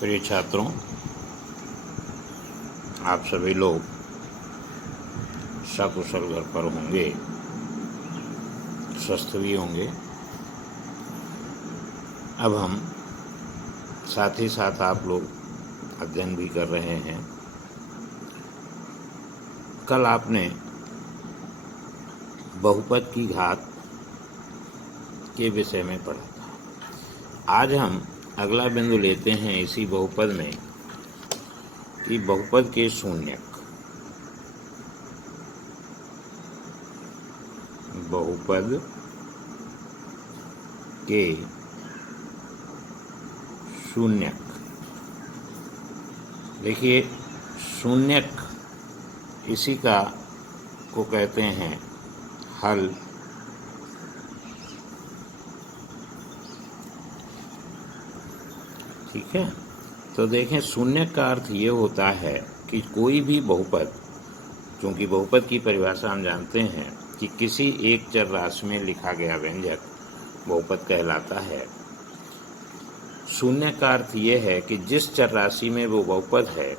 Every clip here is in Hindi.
प्रिय छात्रों, आप सभी लोग सकुशल घर पर होंगे, स्वस्थ भी होंगे। अब हम साथ ही साथ आप लोग अध्ययन भी कर रहे हैं। कल आपने बहुपद की घात के विषय में पढ़ा था। आज हम अगला बिंदु लेते हैं इसी बहुपद में कि बहुपद के शून्यक। बहुपद के शून्यक। देखिए, शून्यक इसी का को कहते हैं हल। ठीक है, तो देखें, शून्यक का अर्थ ये होता है कि कोई भी बहुपद, क्योंकि बहुपद की परिभाषा हम जानते हैं कि किसी एक चर राशि में लिखा गया व्यंजक बहुपद कहलाता है। शून्य का अर्थ ये है कि जिस चर राशि में वो बहुपद है,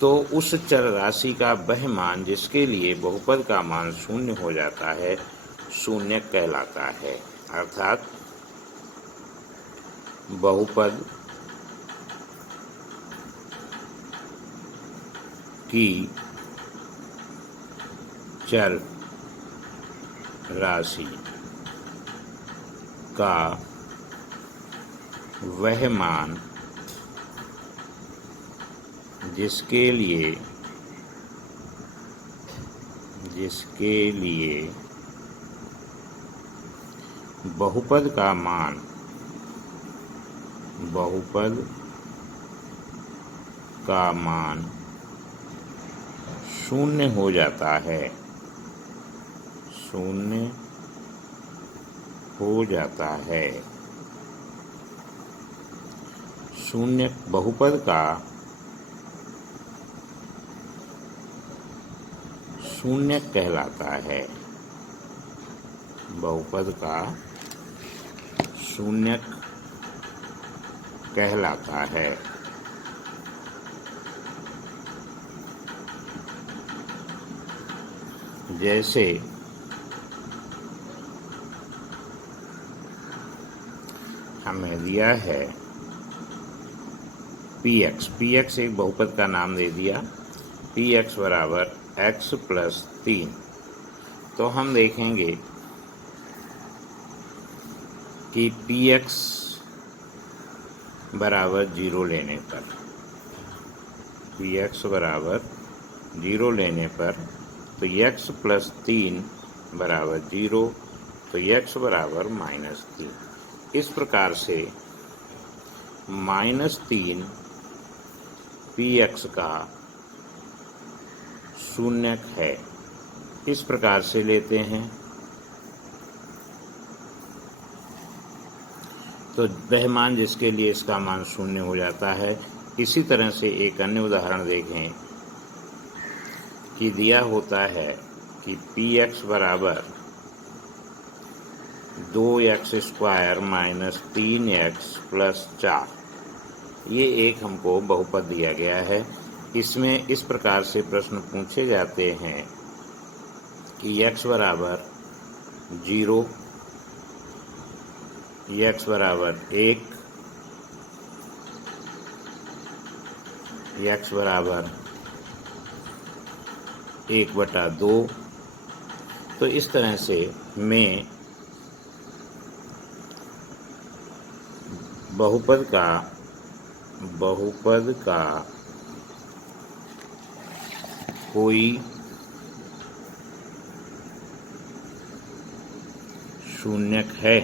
तो उस चर राशि का वह मान जिसके लिए बहुपद का मान शून्य हो जाता है, शून्य कहलाता है। अर्थात बहुपद की चर राशि का वह मान जिसके लिए बहुपद का मान शून्य हो जाता है, शून्य हो जाता है। शून्य बहुपद का शून्य कहलाता है। बहुपद का शून्य कहलाता है। जैसे हमें दिया है px एक बहुपद का नाम दे दिया, px बराबर x प्लस 3। तो हम देखेंगे कि px बराबर 0 लेने पर, px बराबर 0 लेने पर तो x प्लस 3 बराबर 0, तो x बराबर -3। इस प्रकार से -3 px का शून्यक है। इस प्रकार से लेते हैं तो वह मान जिसके लिए इसका मान शून्य हो जाता है। इसी तरह से एक अन्य उदाहरण देखें कि दिया होता है कि px बराबर 2x square minus 3x plus 4। ये एक हमको बहुपद दिया गया है। इसमें इस प्रकार से प्रश्न पूछे जाते हैं कि x बराबर 0, x बराबर 1, x बराबर 1/2। तो इस तरह से मैं बहुपद का कोई शून्यक है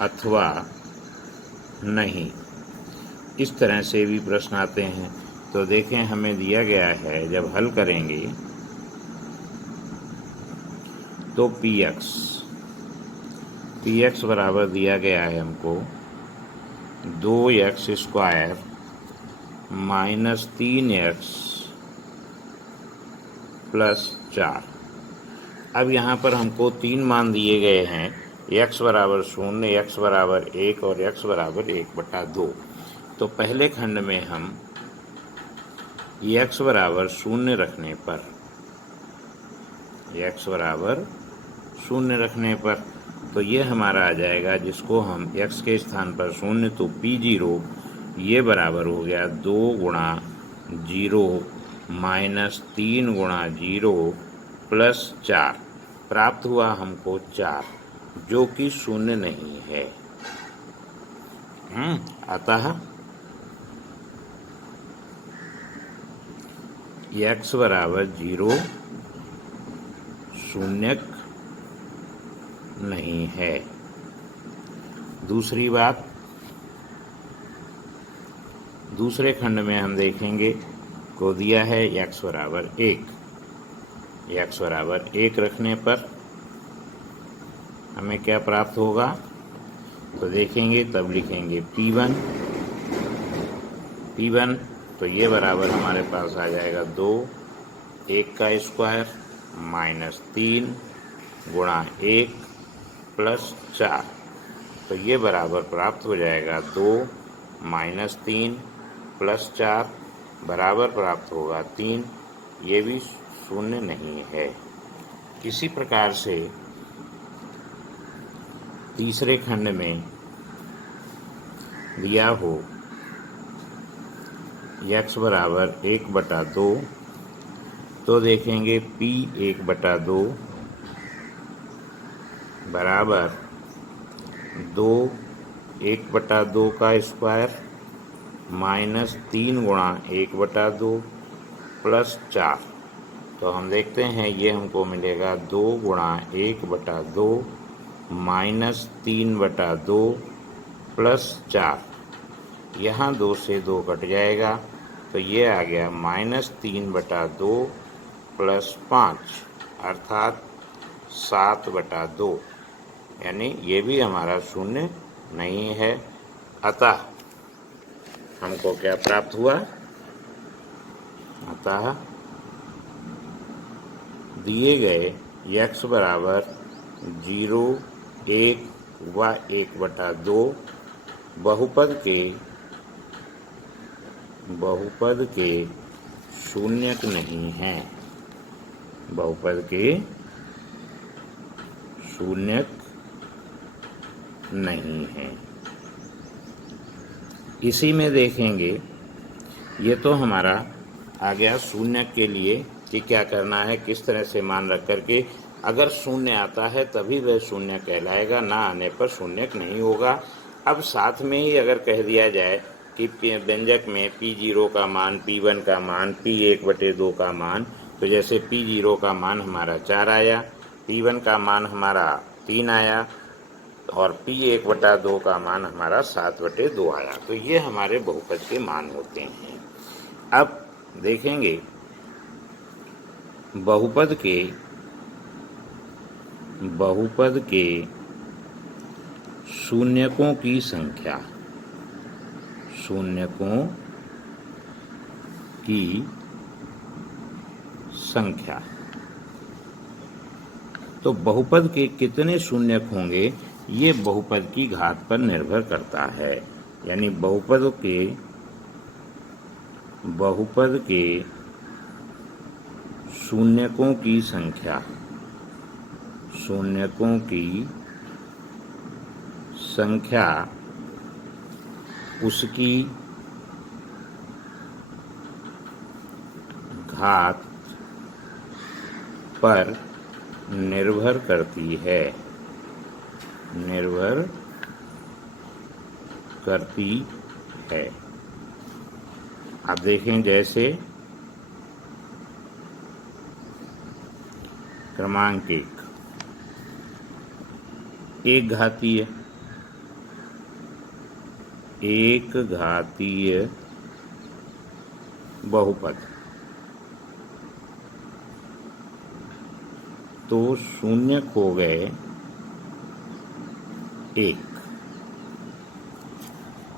अथवा नहीं, इस तरह से भी प्रश्न आते हैं। तो देखें, हमें दिया गया है, जब हल करेंगे तो px बराबर दिया गया है हमको 2x square minus 3x plus 4। अब यहाँ पर हमको 3 मान दिए गए हैं, x बराबर 0, x बराबर 1 और x बराबर 1/2। तो पहले खंड में हम x बराबर 0 रखने पर, x बराबर 0 रखने पर तो ये हमारा आ जाएगा, जिसको हम x के स्थान पर 0 तो P0 ये बराबर हो गया 2 गुणा 0 माइनस 3 गुणा 0 प्लस 4। प्राप्त हुआ हमको 4, जो कि 0 नहीं है। अतः x बराबर 0 शून्यक नहीं है। दूसरी बात, दूसरे खंड में हम देखेंगे को दिया है x बराबर 1। x बराबर 1 रखने पर हमें क्या प्राप्त होगा, तो देखेंगे तब लिखेंगे P1 तो ये बराबर हमारे पास आ जाएगा 2, 1 का स्क्वायर माइनस 3 गुणा 1 प्लस 4। तो ये बराबर प्राप्त हो जाएगा 2 माइनस 3 प्लस 4 बराबर प्राप्त होगा 3। ये भी 0 नहीं है। इसी प्रकार से तीसरे खंड में दिया हो x बराबर 1/2 तो देखेंगे P 1/2 बराबर 2 1/2 का स्क्वायर माइनस 3 गुणा 1/2 प्लस 4। तो हम देखते हैं ये हमको मिलेगा 2 गुणा 1/2 माइनस 3/2 प्लस 4। यहाँ 2 से 2 कट जाएगा तो ये आ गया माइनस 3/2 प्लस 5 अर्थात 7/2, यानी ये भी हमारा 0 नहीं है। अतः हमको क्या प्राप्त हुआ, अतः दिए गए x बराबर 0, 1 व 1/2 बहुपद के शून्यक नहीं हैं, बहुपद के शून्यक नहीं हैं। इसी में देखेंगे, ये तो हमारा आ गया शून्यक के लिए कि क्या करना है, किस तरह से मान रख करके अगर 0 आता है तभी वह शून्य कहलाएगा, ना आने पर शून्यक नहीं होगा। अब साथ में ही अगर कह दिया जाए कि व्यंजक में P0 का मान, P1 का मान, P1/2 का मान, तो जैसे P0 का मान हमारा 4 आया, P1 का मान हमारा 3 आया और P1/2 का मान हमारा 7/2 आया। तो ये हमारे बहुपद के मान होते हैं। अब देखेंगे बहुपद के शून्यकों की संख्या, शून्यकों की संख्या। तो बहुपद के कितने शून्यक होंगे ये बहुपद की घात पर निर्भर करता है, यानी बहुपद के शून्यकों की संख्या, शून्यकों की संख्या उसकी घात पर निर्भर करती है, निर्भर करती है। आप देखें जैसे क्रमांक 1 घातीय, एक घातीय बहुपद, तो शून्यक हो गए 1।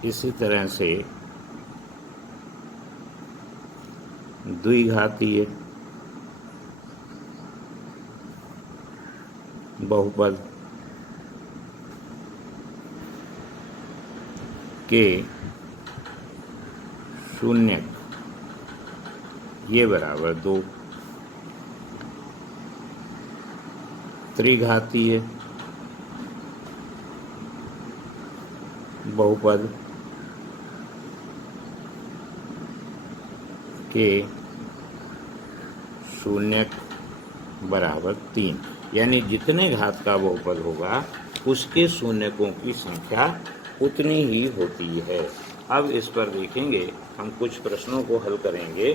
इसी तरह से द्विघातीय, बहुपद के शून्यक ये बराबर 2। त्रिघातीय बहुपद के शून्यक बराबर 3, यानी जितने घात का बहुपद होगा उसके शून्यकों की संख्या उतनी ही होती है। अब इस पर देखेंगे, हम कुछ प्रश्नों को हल करेंगे।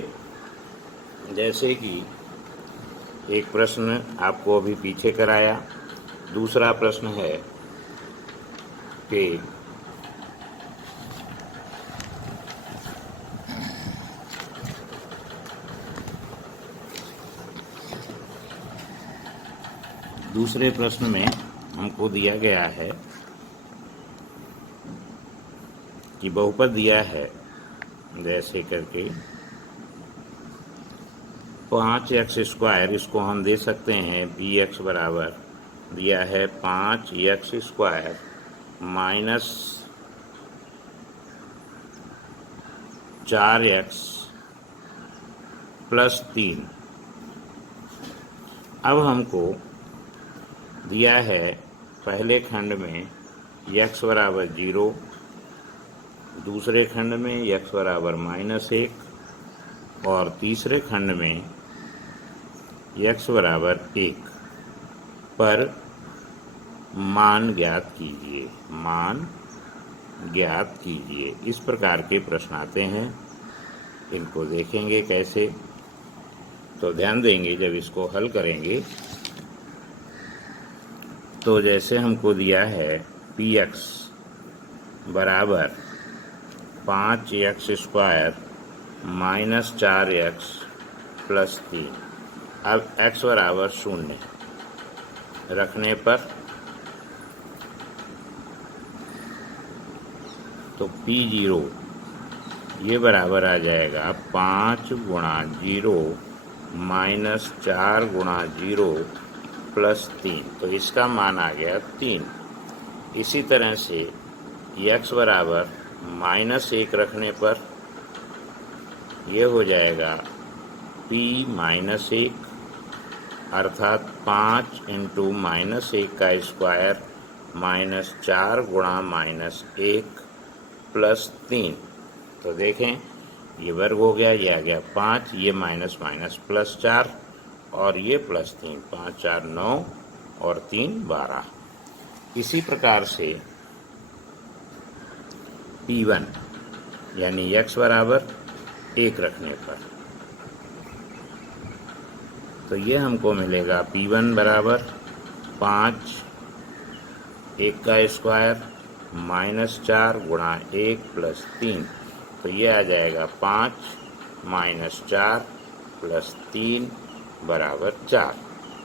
जैसे कि एक प्रश्न आपको अभी पीछे कराया, दूसरा प्रश्न है कि दूसरे प्रश्न में हमको दिया गया है कि बहुपद दिया है जैसे करके 5x², इसको हम दे सकते हैं px बराबर दिया है 5x² माइनस 4x प्लस 3। अब हमको दिया है पहले खंड में x बराबर 0, दूसरे खंड में x बराबर -1 और तीसरे खंड में x बराबर 1 पर मान ज्ञात कीजिए। मान ज्ञात कीजिए, इस प्रकार के प्रश्न आते हैं। इनको देखेंगे कैसे, तो ध्यान देंगे जब इसको हल करेंगे तो जैसे हमको दिया है px बराबर 5x² माइनस 4x प्लस 3। अब x बराबर 0 रखने पर तो p0 ये बराबर आ जाएगा 5 गुणा 0 माइनस 4 गुणा 0 प्लस 3, तो इसका मान आ गया 3। इसी तरह से x बराबर -1 रखने पर ये हो जाएगा p-1 अर्थात 5 इंटू -1 का स्क्वायर माइनस 4 गुणा -1 प्लस 3। तो देखें ये वर्ग हो गया, ये आ गया 5, ये माइनस माइनस प्लस 4 और ये प्लस 3, 5 4 9 और 3 12। इसी प्रकार से p1 यानी x बराबर 1 रखने पर तो ये हमको मिलेगा p1 बराबर 5 1 का स्क्वायर माइनस 4 गुणा 1 प्लस 3, तो ये आ जाएगा 5 माइनस 4 प्लस 3 बराबर 4।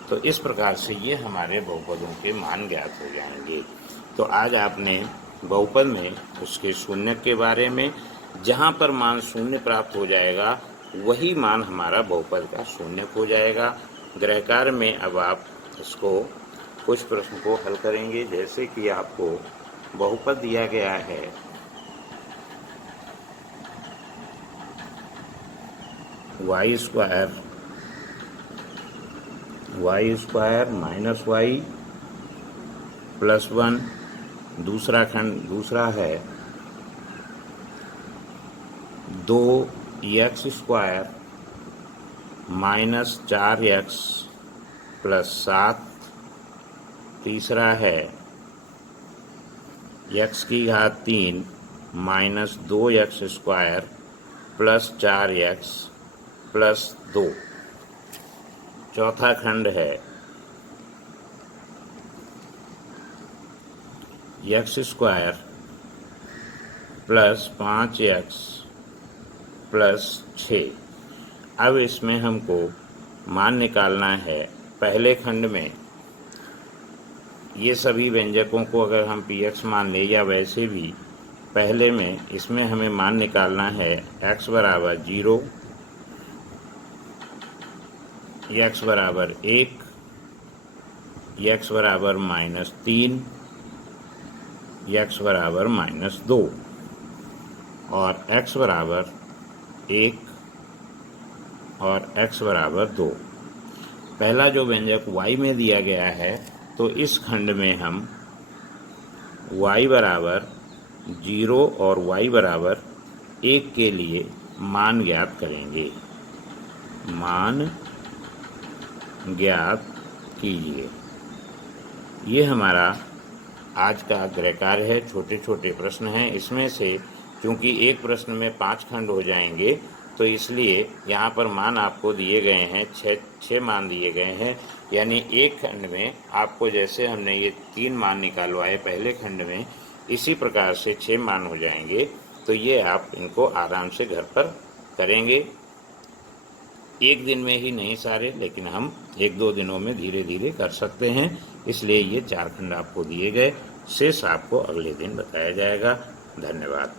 तो इस प्रकार से ये हमारे बहुपदों के मान ज्ञात हो जाएंगे। तो आज आपने बहुपद में उसके शून्य के बारे में, जहाँ पर मान शून्य प्राप्त हो जाएगा वही मान हमारा बहुपद का शून्य हो जाएगा। गृह कार्य में अब आप इसको कुछ प्रश्न को हल करेंगे। जैसे कि आपको बहुपद दिया गया है y² माइनस y प्लस 1, दूसरा है 2x² माइनस 4x प्लस 7, तीसरा है x³ minus 2x² plus 4x plus 2, चौथा खंड है x² प्लस 5x प्लस 6। अब इसमें हमको मान निकालना है। पहले खंड में ये सभी व्यंजकों को अगर हम px मान ले या वैसे भी पहले में इसमें हमें मान निकालना है x बराबर 0, x बराबर 1 x बराबर -3, x बराबर -2 और x बराबर 1 और x बराबर 2। पहला जो व्यंजक y में दिया गया है, तो इस खंड में हम y बराबर 0 और y बराबर 1 के लिए मान ज्ञात करेंगे। मान ज्ञात कीजिए। ये हमारा आज का गृह कार्य है। छोटे छोटे प्रश्न हैं। इसमें से चूँकि एक प्रश्न में 5 खंड हो जाएंगे, तो इसलिए यहाँ पर मान आपको दिए गए हैं, छः मान दिए गए हैं। यानी एक खंड में आपको, जैसे हमने ये 3 मान निकालवाए पहले खंड में, इसी प्रकार से 6 मान हो जाएंगे। तो ये आप इनको आराम से घर पर करेंगे। एक दिन में ही नहीं सारे, लेकिन हम 1-2 दिनों में धीरे धीरे कर सकते हैं। इसलिए ये 4 खंड आपको दिए गए, शेष आपको अगले दिन बताया जाएगा। धन्यवाद।